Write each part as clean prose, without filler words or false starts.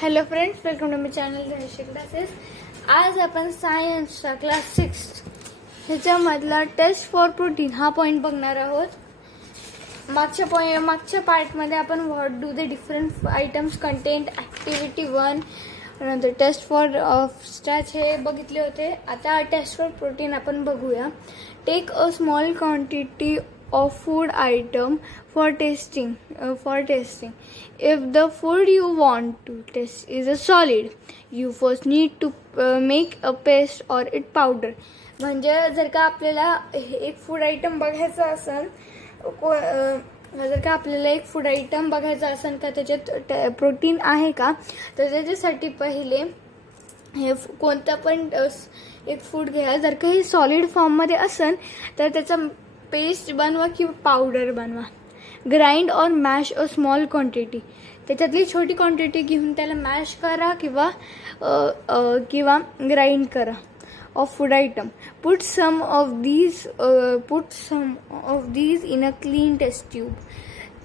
Hello friends, welcome to my channel Dhanushya classes. आज आपण सायन्सचा क्लास 6 ह्याच्यामधला टेस्ट फॉर प्रोटीन हा पॉईंट बघणार आहोत. मागच्या पार्टमध्ये आपण what do the different items content activity 1 नंतर टेस्ट फॉर स्टॅच हे बघितले होते. आता टेस्ट फॉर प्रोटीन आपण बघूया. Take a small quantity of food item for testing. If the food you want to test is a solid, you first need to make a paste or it powder. म्हणजे जर का आपल्याला एक food item बघायचा असेल, जर का आपल्याला एक फूड आयटम बघायचा असेल का त्याच्यात प्रोटीन आहे का, तर त्याच्यासाठी पहिले हे कोणतं पण एक फूड घ्या. जर का हे सॉलिड फॉर्ममध्ये असेल तर त्याचा पेस्ट बनवा किंवा पावडर बनवा. ग्राइंड और मॅश अ स्मॉल क्वांटिटी, त्याच्यातली छोटी क्वांटिटी घेऊन त्याला मॅश करा किंवा ग्राइंड करा of food item. Put some of these in a clean test tube.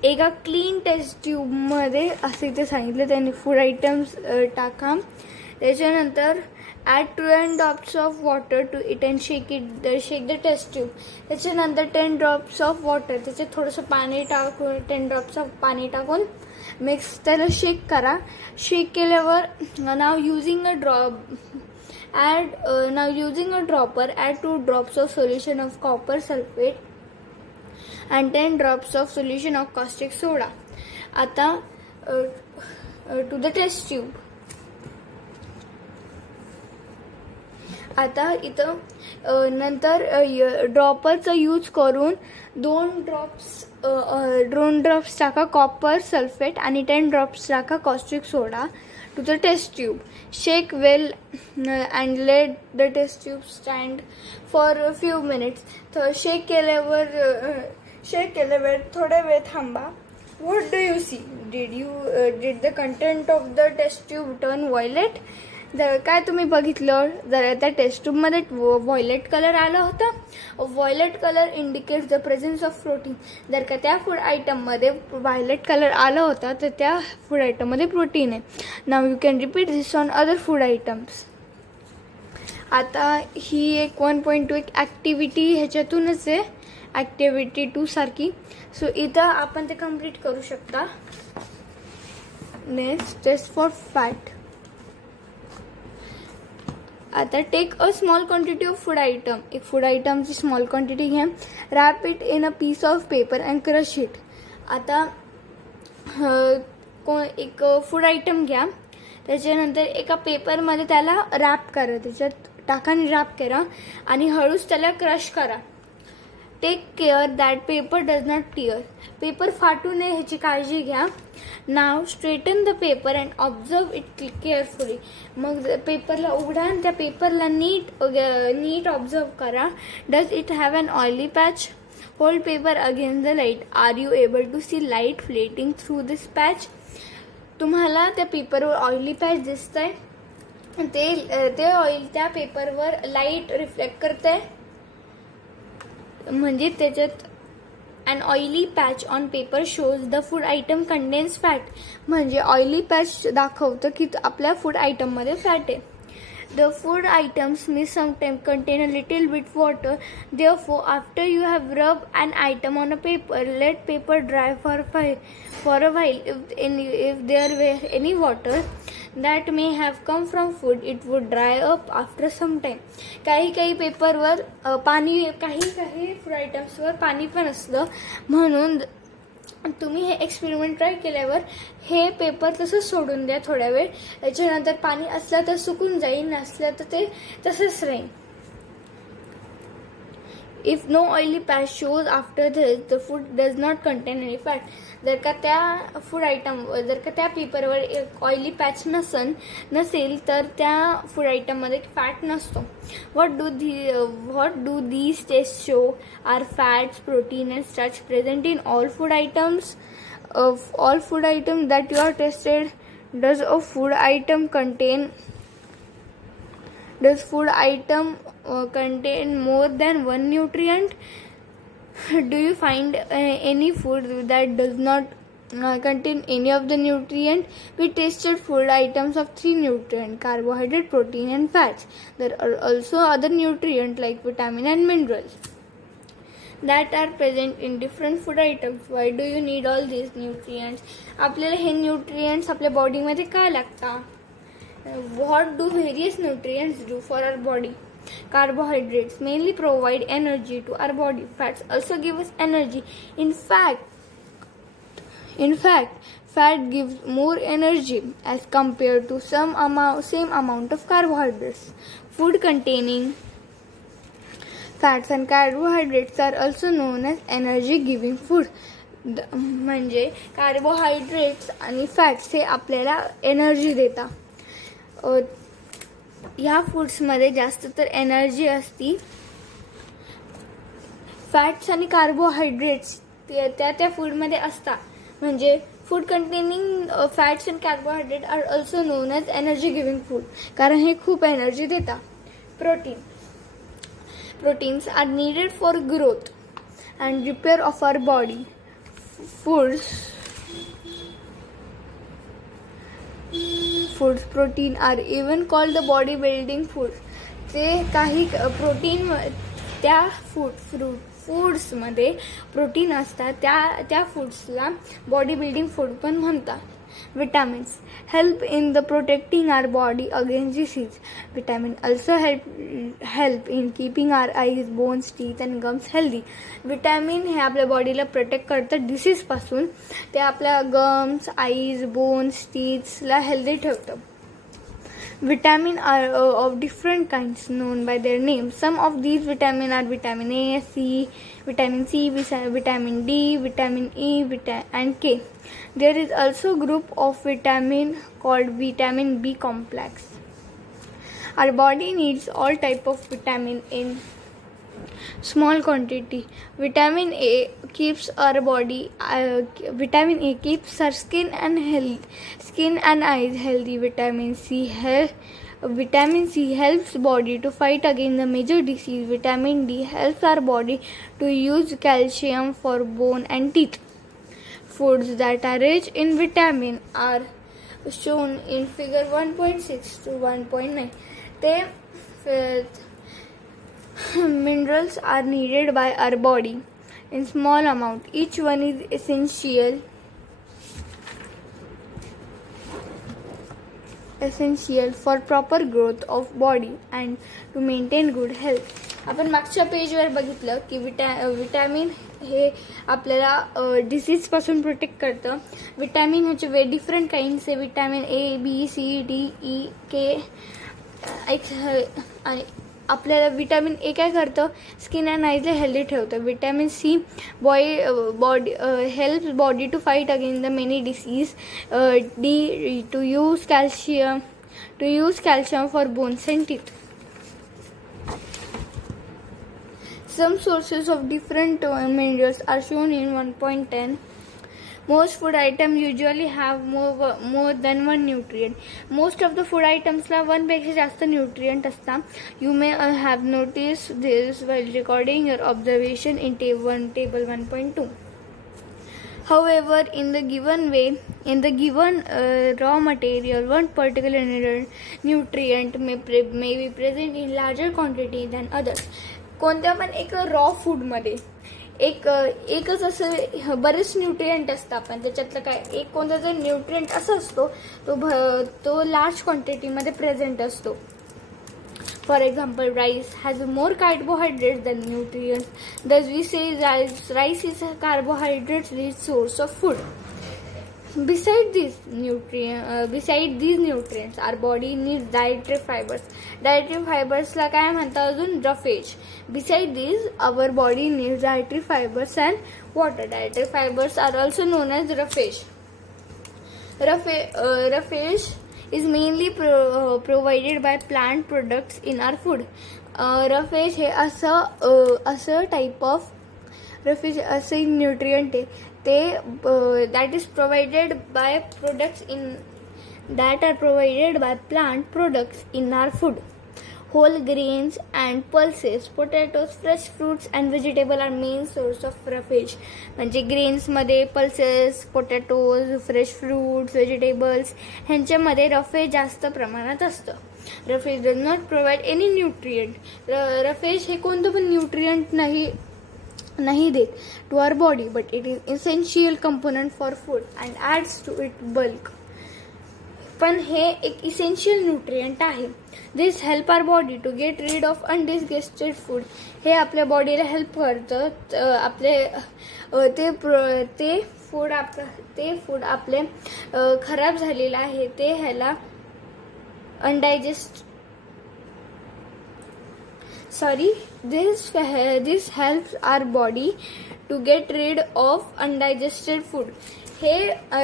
एका क्लीन टेस्ट ट्यूबमध्ये असे ते सांगितले त्यांनी फूड आयटम्स टाका. त्याच्यानंतर add 10 drops of water to it and shake the test tube. त्याच्यानंतर 10 drops of water, त्याच्यात थोडंसं पाणी टाकून 10 drops of पाणी टाकून मिक्स त्याला शेक करा. शेक केल्यावर now using a dropper add 2 drops of solution of copper sulfate and 10 drops of solution of caustic soda. आता to the test tube. आता इथं नंतर ड्रॉपरचा यूज करून 2 ड्रॉप्स टाका कॉपर सल्फेट आणि 10 ड्रॉप्स टाका caustic soda to the test tube. Shake well and let the test tube stand for few minutes. तर shake केल्यावर थोडा वेळ थांबा. What do you see? Did the content of the test tube turn violet? जर काय तुम्ही बघितलं, जर त्या टेस्ट ट्यूबमध्ये व्हायलेट कलर आला होता. Violet colour indicates the presence of protein. जर का त्या फूड आयटममध्ये व्हायलेट कलर आला होता तर त्या फूड आयटममध्ये प्रोटीन आहे. Now you can repeat this on other food items. आता ही एक 1.2 एक ॲक्टिव्हिटी ह्याच्यातूनच आहे, ॲक्टिव्हिटी 2 सारखी. सो इथं आपण ते कम्प्लीट करू शकता. Next test for fat. आता take a small quantity of food item. एक फूड आयटमची स्मॉल क्वांटिटी घ्या. Wrap it in a piece of paper and crush it. आता एक फूड आयटम घ्या, त्याच्यानंतर एका पेपरमध्ये त्याला रॅप करा, त्याच्यात टाकाने रॅप करा आणि हळूच त्याला क्रश करा. Take care that paper does not tear. Paper फाटू नये ह्याची काळजी घ्या. Now straighten the paper and observe it carefully. मग पेपरला उघडा आणि त्या पेपरला नीट ऑब्झर्व करा. Does it have an oily patch? Hold paper against the light. Are you able to see light filtering through this patch? तुम्हाला त्या पेपरवर ऑइली पॅच दिसतंय, ते ऑइल त्या पेपरवर लाईट रिफ्लेक्ट करते. म्हणजे त्याच्यात an oily patch on paper shows the food item contains fat. म्हणजे ऑइली पॅच दाखवतं की आपल्या फूड आयटम मध्ये फॅट आहे. The food items may sometimes contain a little bit water. Therefore, after you have rubbed an item on a paper, let paper dry for a while. If there were any water that may have come from food, it would dry up after some time. काही पेपरवर पाणी, काही food आयटम्सवर पाणी पण असतं. म्हणून तुम्ही हे एक्सपेरिमेंट ट्राय केल्यावर हे पेपर तसंच सोडून द्या थोड्या वेळ. त्याच्यानंतर पाणी असलं तर सुकून जाईल, नसलं तर ते तसंच राहील. If no oily patch shows after this, the food does not contain any fat. जर का त्या पेपरवर एक ऑइली पॅच नसेल तर त्या फूड आयटममध्ये फॅट नसतो. What do these tests show? Are fats, protein and starch present in all food items? Of all food items that you are tested, does food item contain more than one nutrient? Do you find any food that does not contain any of the nutrient. We tested food items of 3 nutrients: carbohydrate, protein and fats. There are also other nutrients like vitamin and minerals that are present in different food items. Why do you need all these nutrients? आपल्याला हे nutrients आपल्या body मध्ये का लागतात? What do various nutrients do for our body? Carbohydrates mainly provide energy to our body. Fats also give us energy. In fact, fat gives more energy as compared to same amount of carbohydrates. Food containing fats and carbohydrates are also known as energy giving food. म्हणजे carbohydrates आणि fats हे आपल्याला energy देतात. ह्या फूड्समध्ये जास्त तर energy असती. Fats आणि कार्बोहायड्रेट्स त्या फूडमध्ये असतात. म्हणजे food containing fats and carbohydrate are also known as energy giving food, कारण हे खूप एनर्जी देतात. Proteins are needed for growth and repair of our body. Foods protein are even called the body building foods. ते काही protein त्या foods मध्ये protein असतात, त्या फूड्सला बॉडी बिल्डिंग फूड पण म्हणतात. Vitamins help in the protecting our body against disease. Vitamin also help in keeping our eyes, bones, teeth and gums healthy. Vitamin हे आपल्या बॉडीला प्रोटेक्ट करतात डिसीज पासून. ते आपल्या गम्स, आईज, बोन्स, टीथ्सला हेल्दी ठेवतं. Vitamins are of different kinds known by their names. Some of these vitamins are vitamin A, vitamin C, vitamin D, vitamin E, and K. There is also a group of vitamin called vitamin B complex. Our body needs all type of vitamin in small quantity. Vitamin A keeps our skin and eyes healthy. Vitamin C helps body to fight against the major disease. Vitamin D helps our body to use calcium for bone and teeth. Foods that are rich in vitamin are shown in figure 1.6 to 1.9. Minerals are needed by our body in small amount. Each one is essential for proper growth of body and to maintain good health. आपण मागच्या पेजवर बघितलं की vitamin हे आपल्याला disease पासून protect करतं. Vitamin ह्याचे डिफरंट काइंड्स आहे. Vitamin A, B, C, D, E, K. आपल्याला विटॅमिन ए काय करतं? स्किन अँड आईजला हेल्दी ठेवतं. Vitamin C body helps body to fight against the many disease. D to use calcium for bones and teeth. Some sources of different minerals are shown in 1.10. Most food items usually have more than one nutrient. Most of the food items ला one पेक्षा जास्त nutrient असतात. You may have noticed this while recording your observation in table 1.2. However, in the given raw material, one particular nutrient may be present in larger quantity than others. कोणत्या पण एक raw food मध्ये एकच असं बरेच nutrient असतात, पण त्याच्यातलं काय एक कोणता जर न्यूट्रिएंट असा असतो तो लार्ज क्वांटिटी मध्ये प्रेझेंट असतो. For example, rice has more carbohydrates than nutrients. Thus we say rice is a carbohydrates rich source of food. Besides these nutrients, our body needs dietary fibers. Dietary fibers ला काय म्हणतात अजून? roughage. Besides these, our body needs dietary fibers and water. Dietary fibers are also known as roughage. Roughage is mainly provided by plant products in our food. Roughage हे असं type of roughage असं nutrient आहे that is provided by products that are provided by plant products in our food. whole grains and pulses. Potatoes, fresh fruits and vegetable are main source of roughage. म्हणजे ग्रेन्समध्ये pulses, potatoes, fresh fruits, vegetables ह्यांच्यामध्ये roughage जास्त प्रमाणात असतं. Roughage does not provide any nutrient. Roughage हे कोणतं पण nutrient नाही देत to our body, but it is essential component for food and adds to it bulk. पण हे एक इसेन्शियल न्यूट्रिएंट आहे. This help our body to get rid of undigested food. हे आपल्या बॉडीला हेल्प करतं. आपले ते फूड आपले खराब झालेलं आहे ते ह्याला this helps our body to get rid of undigested food. हे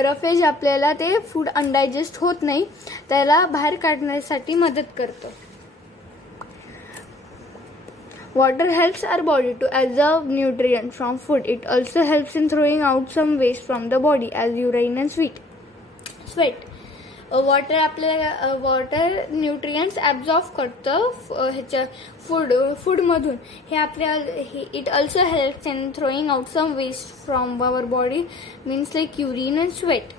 रफेज आपल्याला ते फूड अनडायजेस्ट होत नाही त्याला बाहेर काढण्यासाठी मदत करतो. Water helps our body to absorb nutrients from food. It also helps in throwing out some waste from the body as urine and sweat. Water nutrients absorb करतं ह्याच्या फूडमधून. हे आपल्या it also helps in throwing out some waste from our body, means like urine and sweat.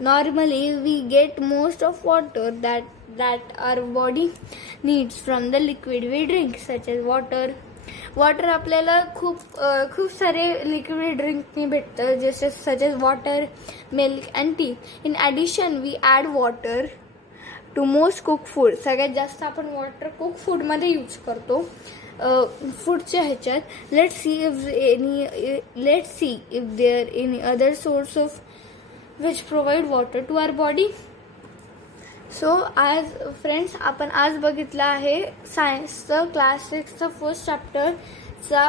Normally we get most of water that our body needs from the liquid we drink, such as water आपल्याला खूप सारे liquid ड्रिंकनी भेटतं, जसे such as water, milk and tea. In addition we add water to most cooked food. सगळ्यात जास्त आपण water cook फूडमध्ये use करतो फूडच्या ह्याच्यात. let's see if there any other source of which provide water to our body. So आज friends आपण आज बघितलं आहे सायन्सचं क्लास 6चं फर्स्ट चॅप्टरचा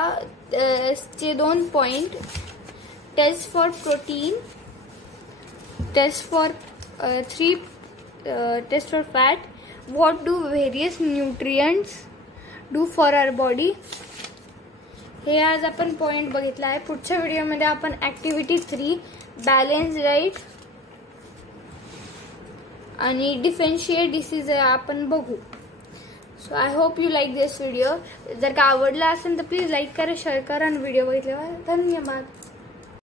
चे 2 point. Test for protein, test for fat, what do various nutrients do for our body. हे आज आपण पॉईंट बघितला आहे. पुढच्या व्हिडिओमध्ये आपण ॲक्टिव्हिटी 3 बॅलन्स डाईट आणि डिफरेंशिएट डिसीज आपण बघू. So I hope you like this video. जर का आवडला असेल तर प्लीज लाईक करा, शेअर करा आणि व्हिडिओ बघितल्यावर धन्यवाद.